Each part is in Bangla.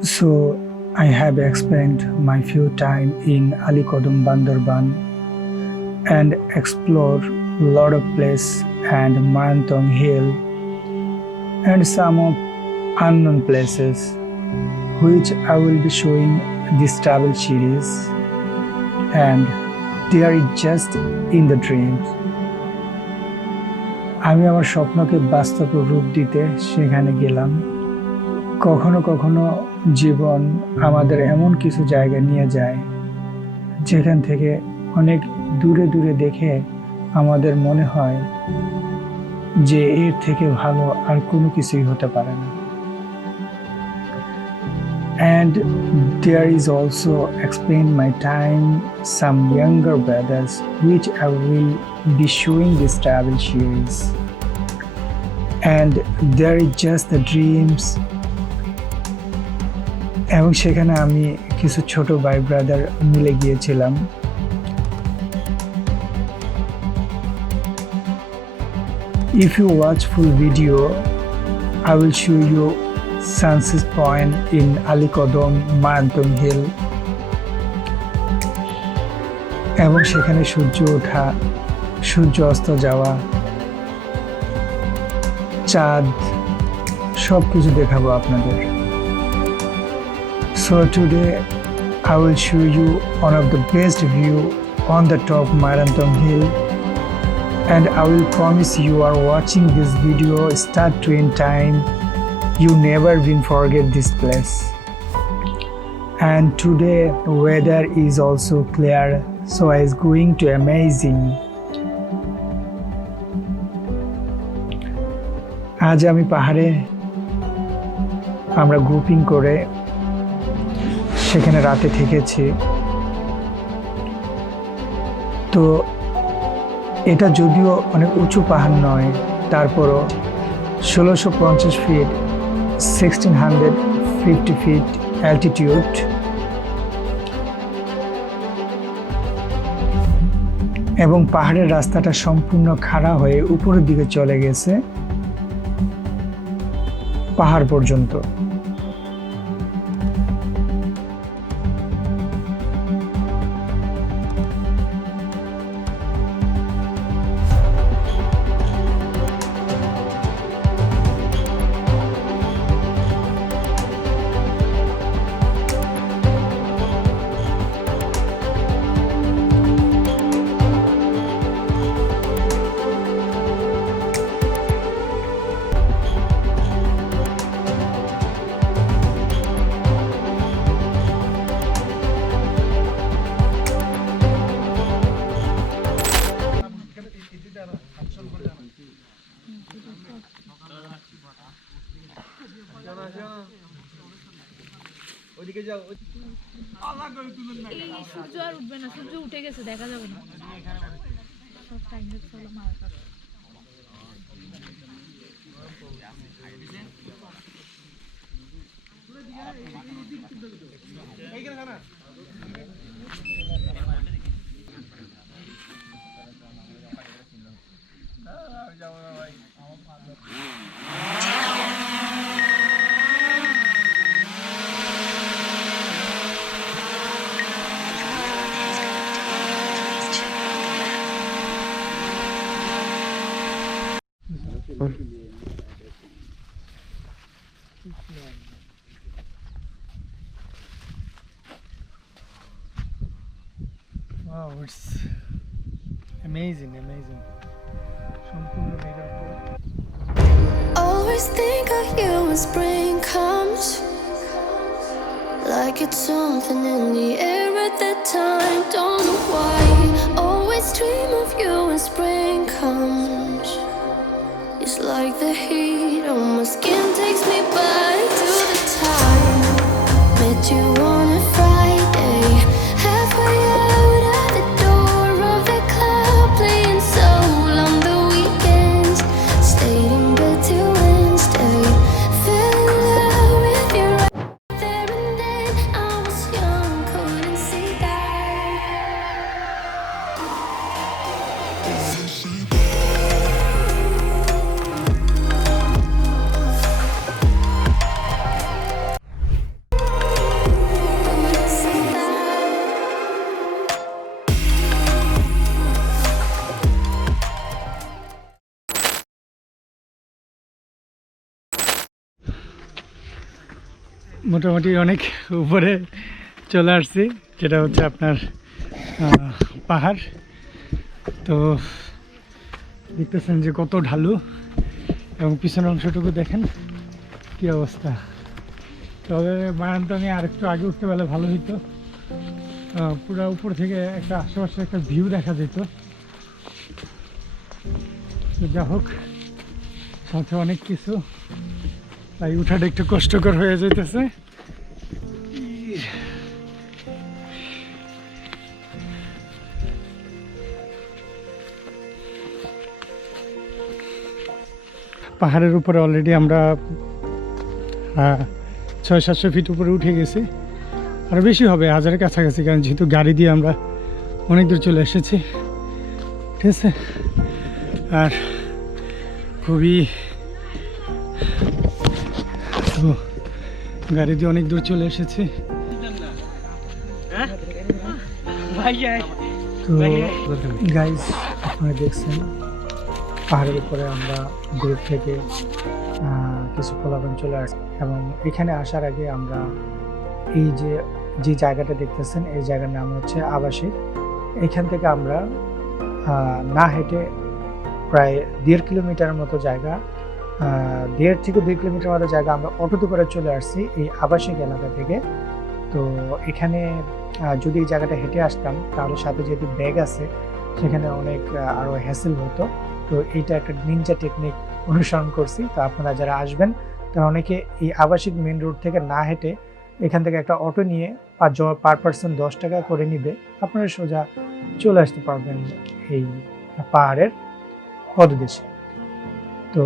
So I have spent my few time in Ali Kodum Bandarban and explore lot of place and Marantong Hill and some of unknown places which I will be showing this travel series, and they are just in the dreams. আমি আমার স্বপ্নকে বাস্তব রূপ দিতে সেখানে গেলাম। কখনো কখনো জীবন আমাদের এমন কিছু জায়গা নিয়ে যায় যেখান থেকে অনেক দূরে দূরে দেখে আমাদের মনে হয় যে এর থেকে ভালো আর কোনো কিছুই হতে পারে না। And there is also explained my time some younger brothers which I will be showing this travel series. And there is just the dreams. এবং সেখানে আমি কিছু ছোট ভাই ব্রাদার মিলে গিয়েছিলাম। If you watch full video, I will show you sunset point in Ali Kodum Marantong Hill এবং সেখানে সূর্য ওঠা, সূর্য অস্ত যাওয়া, চাঁদ সবকিছু দেখাবো আপনাদের। So today I will show you one of the best view on the top Marantong Hill, and I will promise you are watching this video start to end time, you never will forget this place. And today weather is also clear, so it's going to amazing. আজ আমি পাহাড়ে আমরা গ্রুপিং করে সেখানে রাতে থেকেছি। তো এটা যদিও অনেক উঁচু পাহাড় নয়, তারপরও 1650 ফিট 1650 ফিট অ্যালটিটিউড, এবং পাহাড়ের রাস্তাটা সম্পূর্ণ খাড়া হয়ে উপরের দিকে চলে গেছে পাহাড় পর্যন্ত। সূর্য আর উঠবে না, সূর্য উঠে গেছে, দেখা যাবে না। সব টাইম চলো মারা Wow, it's amazing. সম্পূর্ণ মেঘের উপর। Always think of you when spring comes, like it's something in the air at that time. Don't know why. Always dream of you when spring comes. It's like the heat on my skin takes me back to the time met you on a Friday, halfway out at the door of the club, playing soul on the weekends. Stayed in bed till Wednesday, fell in love with you right there and then. I was young, couldn't see that. মোটামুটি অনেক উপরে চলে আসছি, যেটা হচ্ছে আপনার পাহাড়। তো দেখতেছেন যে কত ঢালু, এবং পিছনের অংশটুকু দেখেন কি অবস্থা। তবে মারান্তঙে আরেকটু আগে উঠতে পারলে ভালো হইতো, পুরো উপর থেকে একটা আশেপাশে একটা ভিউ দেখা যেত। তো যা হোক, সাথে অনেক কিছু, তাই উঠাটা একটু কষ্টকর হয়ে যাইতেছে। পাহাড়ের উপরে অলরেডি আমরা 600-700 ফিট উপরে উঠে গেছি, আরও বেশি হবে, 1000-এর কাছাকাছি, কারণ যেহেতু গাড়ি দিয়ে আমরা অনেক দূর চলে এসেছি। ঠিক আছে, আর খুবই গাড়ি দিয়ে অনেক দূর চলে এসেছি। তো গাইজ, আপনারা দেখছেন পাহাড়ের উপরে আমরা গ্রুপ থেকে কিছু পোলাপান চলে আসছি, এবং এখানে আসার আগে আমরা এই যে জায়গাটা দেখতেছেন, এই জায়গার নাম হচ্ছে আবাসিক। এখান থেকে আমরা না হেঁটে প্রায় 1.5 কিলোমিটার মতো জায়গা, 1.5 থেকে 2 কিলোমিটার মতো জায়গা আমরা অটোতে করে চলে আসছি এই আবাসিক এলাকা থেকে। তো এখানে যদি এই জায়গাটা হেঁটে আসতাম, তাহলে সাথে যেহেতু ব্যাগ আছে, সেখানে অনেক আরও হ্যাসেল হতো। তো এইটা একটা নিনজা টেকনিক অনুসরণ করছি। তো আপনারা যারা আসবেন, তারা অনেকে এই আবাসিক মেন রোড থেকে না হেঁটে এখান থেকে একটা অটো নিয়ে পার পার্সন 10 টাকা করে নিবে, আপনারা সোজা চলে আসতে পারবেন এই পাহাড়ের পদদেশে। তো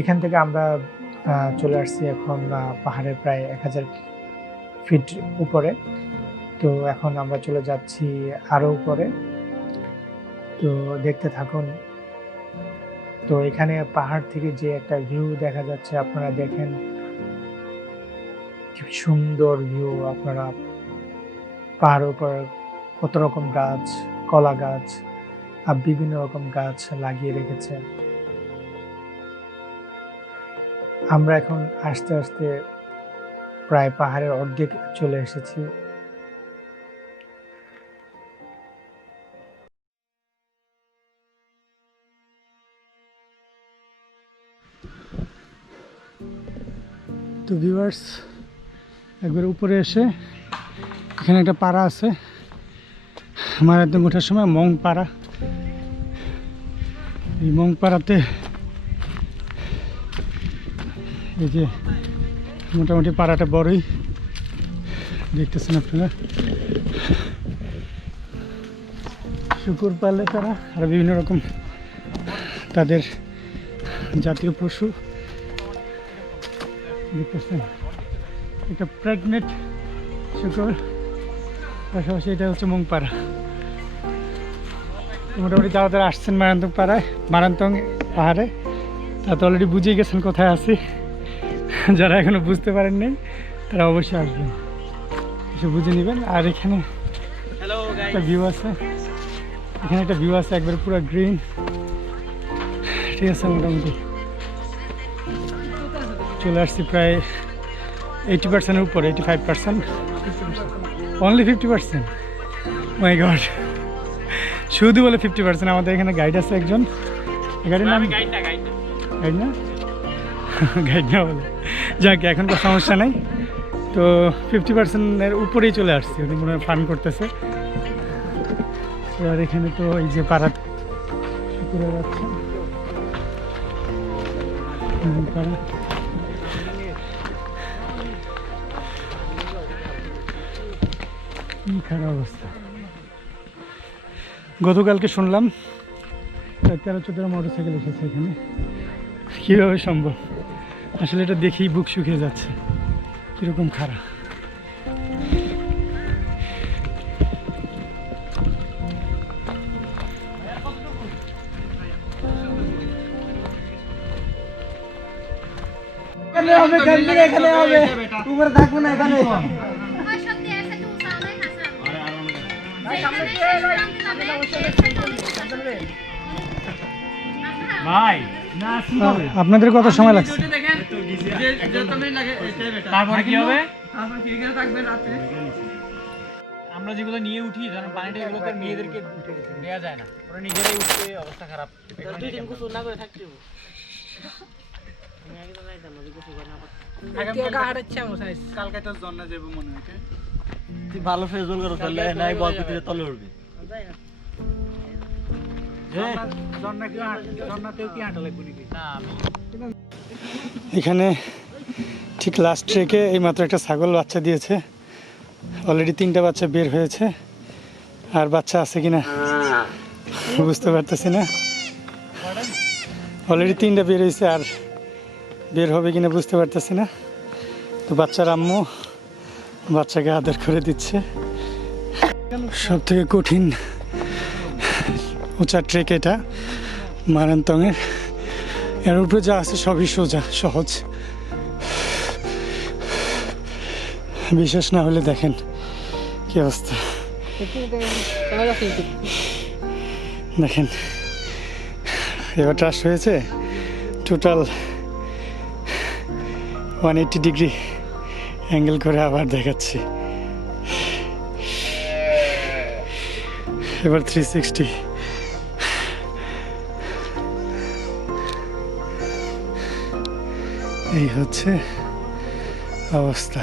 এখান থেকে আমরা চলে আসছি এখন পাহাড়ের প্রায় 1000 ফিট উপরে। তো এখন আমরা চলে যাচ্ছি আরও উপরে, তো দেখতে থাকুন। তো এখানে পাহাড় থেকে যে একটা ভিউ দেখা যাচ্ছে, আপনারা দেখেন কি সুন্দর ভিউ। আপনারা পাহাড়ের উপর কত রকম গাছ, কলা গাছ আর বিভিন্ন রকম গাছ লাগিয়ে রেখেছে। আমরা এখন আস্তে আস্তে প্রায় পাহাড়ের অর্ধেক চলে এসেছি। তো ভিউয়ার্স, একবার উপরে এসে এখানে একটা পাড়া আছে, আমার একদম ওঠার সময় মংপাড়া। এই মংপাড়াতে এই যে মোটামুটি পাড়াটা বড়ই, দেখতেছেন আপনারা। শুকুর পালে তারা, আর বিভিন্ন রকম তাদের জাতীয় পশু দেখতেছেন। এটা প্রেগনেন্ট শুকুর, পাশাপাশি এটা হচ্ছে মংপাড়া। মোটামুটি যারা যারা আসছেন মারান্তং পাহাড়ে, তা তো অলরেডি বুঝেই গেছেন কোথায় আছি। যারা এখনো বুঝতে পারেননি, তারা অবশ্যই আসবেন, এসে বুঝে নেবেন। আর এখানে একটা ভিউ আছে, এখানে একটা ভিউ আছে একবার পুরো গ্রিন। ঠিক আছে, মোটামুটি চলে আসছি প্রায় 80%-এর উপরে, 85%, অনলি 50%। মাই গড, শুধু বলে 50%। আমাদের এখানে গাইড আছে একজন, গাইডের নাম গাইড না গাইড না বলে, যাক এখন কোনো সমস্যা নাই। তো 50%-এর উপরেই চলে আসছি, উনি মনে হয় ফান করতেছে। আর এখানে তো এই যে পাড়া শুকুরে যাচ্ছে, পাড়া কি খারাপ অবস্থা। গতকালকে শুনলাম 13-14 মোটরসাইকেল এসেছে এখানে, কীভাবে সম্ভব? আসলে এটা দেখেই বুক শুকিয়ে যাচ্ছে, কীরকম খারাপ। এখানে হবে উপরে থাকবো না এখানে। আপনাদের কত সময় লাগছে? তারপরে কি হবে? আমরা কি এখানে থাকবেন রাতে? আমরা যেগুলো নিয়ে উঠি যেন পানিটা এগুলো তো মেয়েদেরকে দেওয়া যায় না, ওরা নিজেরাই উঠতে অবস্থা খারাপ। দুই দিন গোসল না করে থাকতে হবে। কালকে তো জন্না যাবো মনে হয়। তুই ভালো ফেজল করো তাহলে নাই বল পিঠে তলে উঠবি। এখানে ঠিক লাস্ট ট্রেকে এইমাত্র একটা ছাগল বাচ্চা দিয়েছে, অলরেডি 3টা বাচ্চা বের হয়েছে, আর বাচ্চা আছে কিনা বুঝতে পারতেছি না। অলরেডি 3টা বের হয়েছে, আর বের হবে কিনা বুঝতে পারতেছি না। তো বাচ্চার আম্মু বাচ্চাকে আদর করে দিচ্ছে। সব থেকে কঠিন উঁচা ট্রেক এটা মারান্তংয়ের। এর উপরে যা আছে সবই সোজা সহজ, বিশ্বাস না হলে দেখেন কি অবস্থা। দেখেন এবার ট্রাস্ট হয়েছে, টোটাল 180 ডিগ্রি অ্যাঙ্গেল করে আবার দেখাচ্ছি। এবার 360। এই হচ্ছে অবস্থা।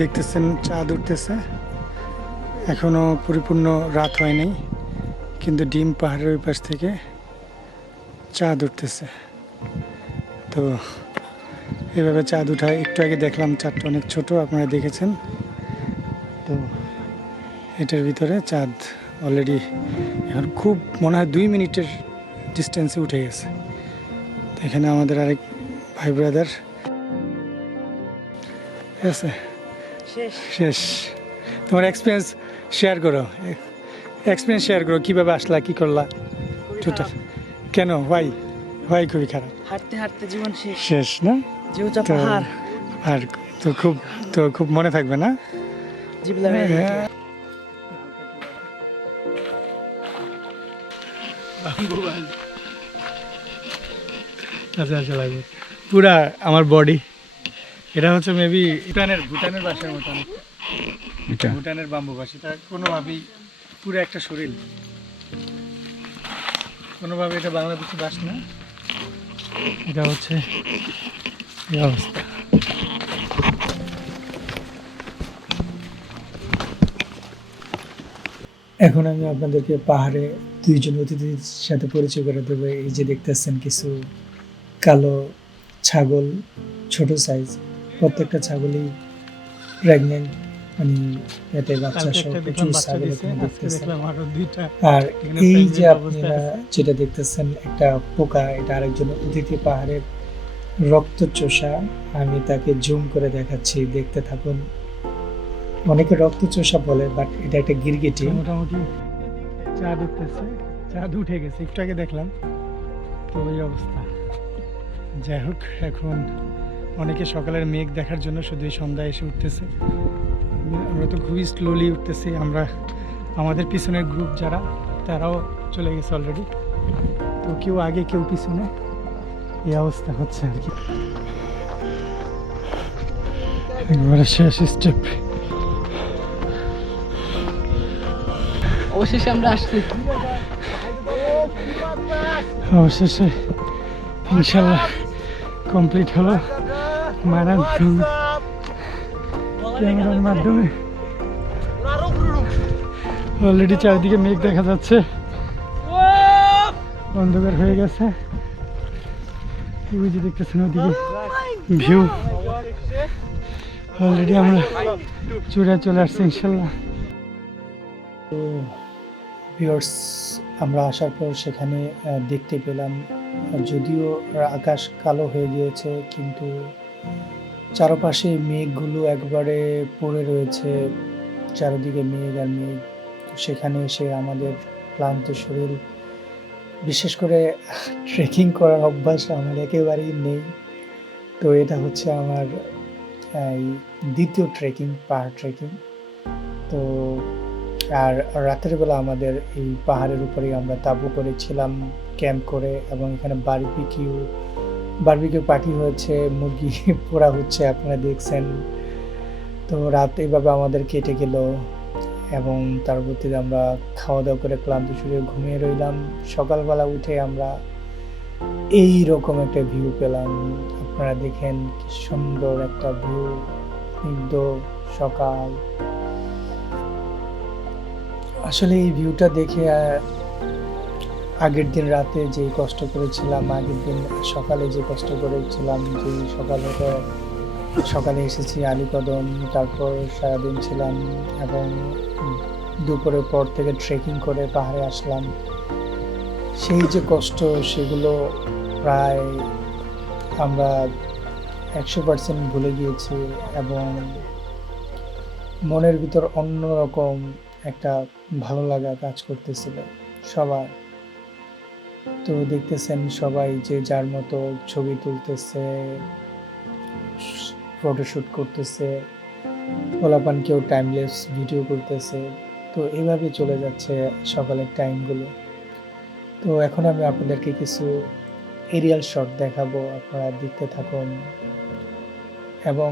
দেখতেছেন চাঁদ উঠতেছে, এখনো পরিপূর্ণ রাত হয় নাই, কিন্তু ডিম পাহাড়ের ওই পাশ থেকে চাঁদ উঠতেছে। তো এভাবে চাঁদ উঠায়। একটু আগে দেখলাম চাঁদটা অনেক ছোট, আপনারা দেখেছেন। তো এটার ভিতরে চাঁদ অলরেডি এখন খুব মনে হয় 2 মিনিটের ডিস্টেন্সে উঠে গেছে। তো এখানে আমাদের আরেক ভাই ব্রাদার। ঠিক আছে, শেষ। তোমার এক্সপিরিয়েন্স শেয়ার করো, এক্সপিরিয়েন্স শেয়ার করো, কীভাবে আসলা, কী করলা টোটাল। কেন, হোয়াই খুবই খারাপ? হাঁটতে হাঁটতে জীবন শেষ না? যে উঁচা পাহাড় আর তো খুব মনে থাকবে না? জিবলা আচ্ছা লাগবে পুরা আমার বডি। এটা হচ্ছে মেবি ভুটানের বাসার মতন, ভুটানের বাম্বু বাস। এটা কোনোভাবেই পুরো একটা শরীর, কোনোভাবে এটা বাংলাদেশি বাস না। এটা হচ্ছে এই অবস্থা। এখন আমি আপনাদেরকে পাহাড়ে 2জন অতিথির সাথে পরিচয় করে দেবো। এই যে দেখতেছেন কিছু কালো ছাগল, ছোট সাইজ, প্রত্যেকটা ছাগলই প্রেগনেন্ট, মানে এতে বাচ্চা সহ প্রচুর ছাগল এখানে দেখতেছেন। আর এই যে আপনারা যেটা দেখতেছেন একটা পোকা, এটা আরেকজন অতিথি পাহাড়ের রক্তচোষা। আমি তাকে জুম করে দেখাচ্ছি, দেখতে থাকুন। অনেকে রক্তচোষা বলে, বাট এটা একটা গিরগিটি। মোটামুটি চাঁদ উঠতেছে, চাঁদ উঠে গেছে, একটু আগে দেখলাম। তো এই অবস্থা। যাই হোক, এখন অনেকে সকালের মেঘ দেখার জন্য শুধু এই সন্ধ্যায় এসে উঠতেছে। আমরা তো খুবই স্লোলি উঠতেছি। আমাদের পিছনের গ্রুপ যারা, তারাও চলে গেছে অলরেডি। তো কেউ আগে কেউ পিছনে, এই অবস্থা হচ্ছে আর কি। একবারে শেষ স্টেপ। অবশেষে আমরা আসছি। অবশেষে ইনশাল্লাহ কমপ্লিট হলো মারান্তং ক্যামেরার মাধ্যমে। অলরেডি চারিদিকে মেঘ দেখা যাচ্ছে, অন্ধকার হয়ে গেছে। ওই যে দেখতেছেন ওদিকে ভিউ। অলরেডি আমরা চূড়ায় চলে আসছি ইনশাল্লাহ। তো ভিউয়ার্স, আমরা আসার পর সেখানে দেখতে পেলাম, যদিও আকাশ কালো হয়ে গিয়েছে, কিন্তু চারপাশে মেঘগুলো একবারে পড়ে রয়েছে, চারিদিকে মেঘ আর মেঘ। সেখানে এসে আমাদের ক্লান্ত শরীর, বিশেষ করে ট্রেকিং করার অভ্যাস আমার একেবারেই নেই। তো এটা হচ্ছে আমার দ্বিতীয় ট্রেকিং, পাহাড় ট্রেকিং। তো আর রাতের বেলা আমাদের এই পাহাড়ের উপরেই আমরা তাঁবু করেছিলাম ক্যাম্প করে, এবং এখানে বারবিকিউ পার্টি হয়েছে, মুরগি পোড়া হচ্ছে, আপনারা দেখছেন। তো রাত এইভাবে আমাদের কেটে গেল, এবং পরবর্তীতে আমরা খাওয়া দাওয়া করে ক্লান্ত শরীরে ঘুমিয়ে রইলাম। সকালবেলা উঠে আমরা এই রকম একটা ভিউ পেলাম। আপনারা দেখেন কি সুন্দর একটা ভিউ, স্নিগ্ধ সকাল। আসলে এই ভিউটা দেখে আগের দিন রাতে যে কষ্ট করেছিলাম, আগের দিন সকালে যে কষ্ট করেছিলাম, যে সকালে এসেছি আলীকদম, তারপর সারাদিন ছিলাম, এবং দুপুরের পর থেকে ট্রেকিং করে পাহাড়ে আসলাম, সেই যে কষ্ট, সেগুলো প্রায় আমরা 100% ভুলে গিয়েছি, এবং মনের ভিতর অন্যরকম একটা ভালো লাগা কাজ করতেছিল সবার। তো দেখতেছেন সবাই যে যার মতো ছবি তুলতেছে, ফটোশ্যুট করতেছে, পোলাপান কেউ টাইমলেস ভিডিও করতেছে। তো এইভাবে চলে যাচ্ছে সকালের টাইমগুলো। তো এখন আমি আপনাদেরকে কিছু এরিয়াল শট দেখাবো, আপনারা দেখতে থাকুন। এবং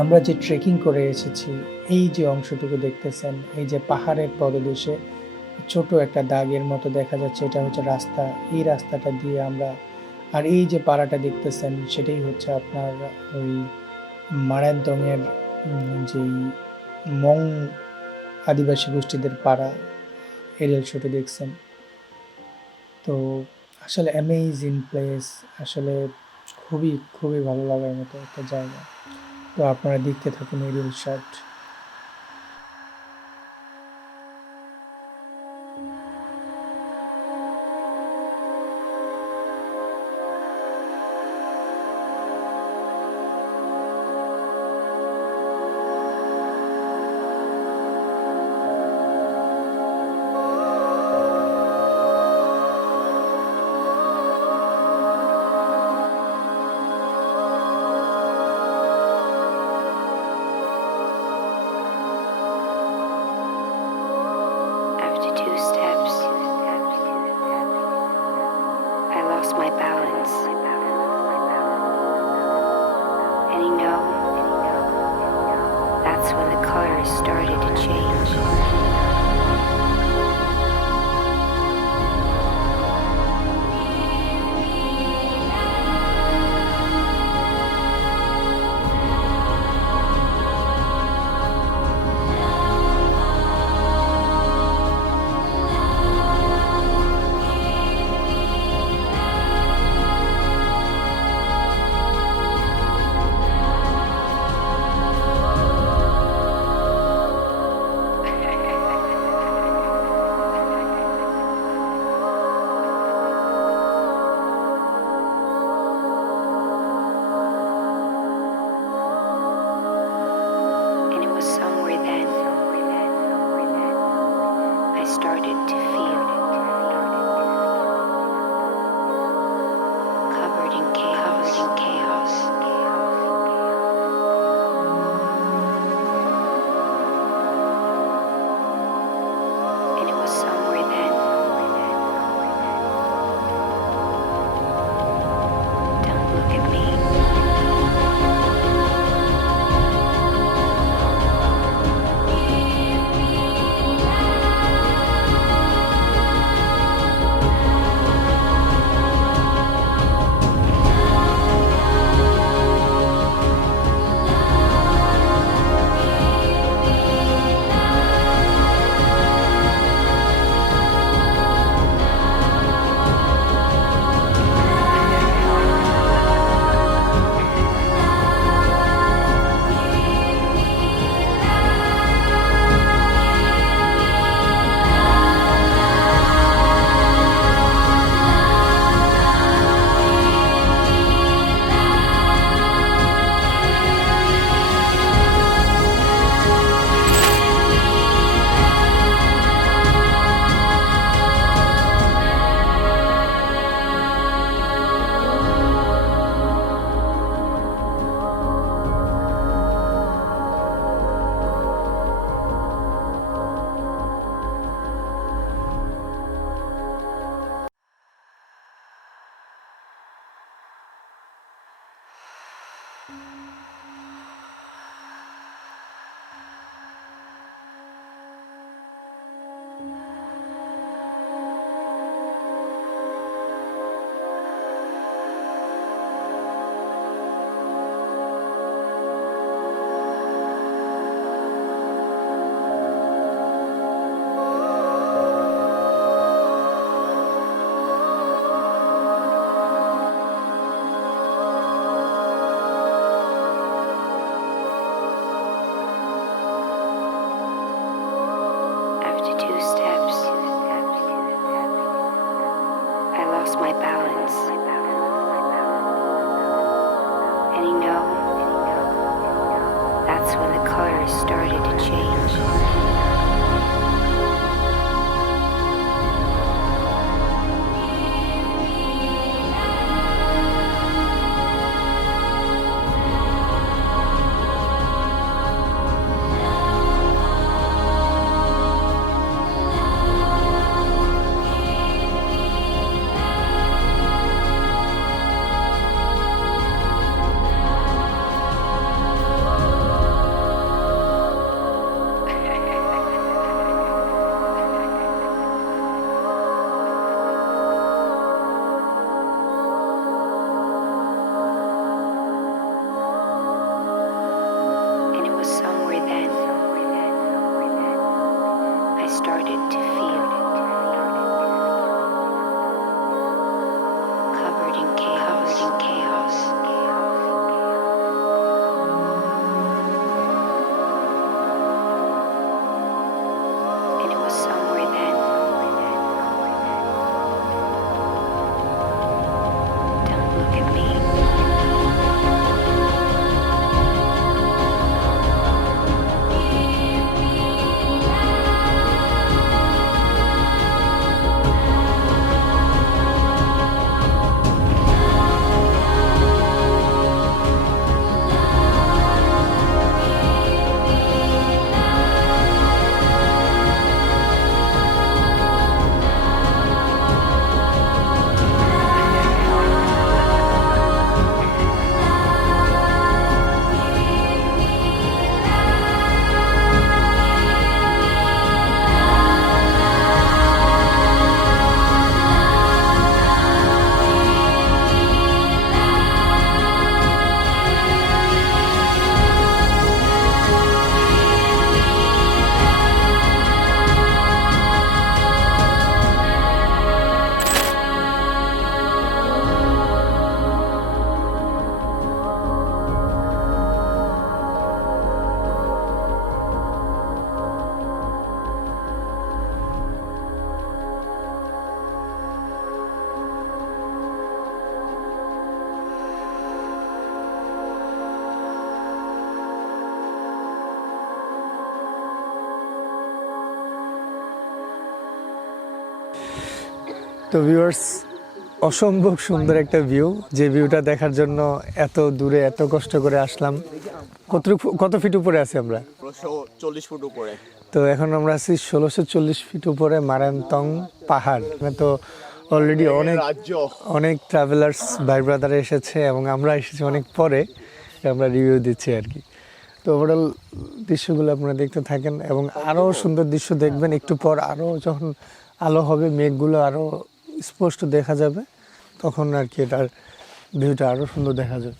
আমরা যে ট্রেকিং করে এসেছি, এই যে অংশটুকু দেখতেছেন, এই যে পাহাড়ের পদদেশে ছোট একটা দাগের মতো দেখা যাচ্ছে, এটা হচ্ছে রাস্তা। এই রাস্তাটা দিয়ে আমরা, আর এই যে পাড়াটা দেখতেছেন, সেটাই হচ্ছে আপনার ওই মারান্তংয়ের যেই মং আদিবাসী গোষ্ঠীদের পাড়া, এরিয়াল শটে দেখছেন। তো আসলে অ্যামেজিং প্লেস, আসলে খুবই খুবই ভালো লাগার মতো একটা জায়গা। তো আপনারা দেখতে থাকুন aerial shot. universe started to change. And it was somewhere then I started to feel covered in chaos. And it was somewhere then. Don't look at me. তো ভিউয়ার্স, অসম্ভব সুন্দর একটা ভিউ, যে ভিউটা দেখার জন্য এত দূরে এত কষ্ট করে আসলাম। কত ফিট উপরে আছি আমরা? 1640 ফুট উপরে। তো এখন আমরা আছি 1640 ফিট উপরে মারান্তং পাহাড়। তো অলরেডি অনেক ট্রাভেলার্স ভাই ব্রাদার এসেছে এবং আমরা এসেছি অনেক পরে, আমরা রিভিউ দিচ্ছি আর কি। তো ওভারঅল দৃশ্যগুলো আপনারা দেখতে থাকেন এবং আরও সুন্দর দৃশ্য দেখবেন একটু পর। আরও যখন আলো হবে, মেঘগুলো আরও স্পষ্ট দেখা যাবে, তখন আর কি এটার ভিউটা আরও সুন্দর দেখা যাবে।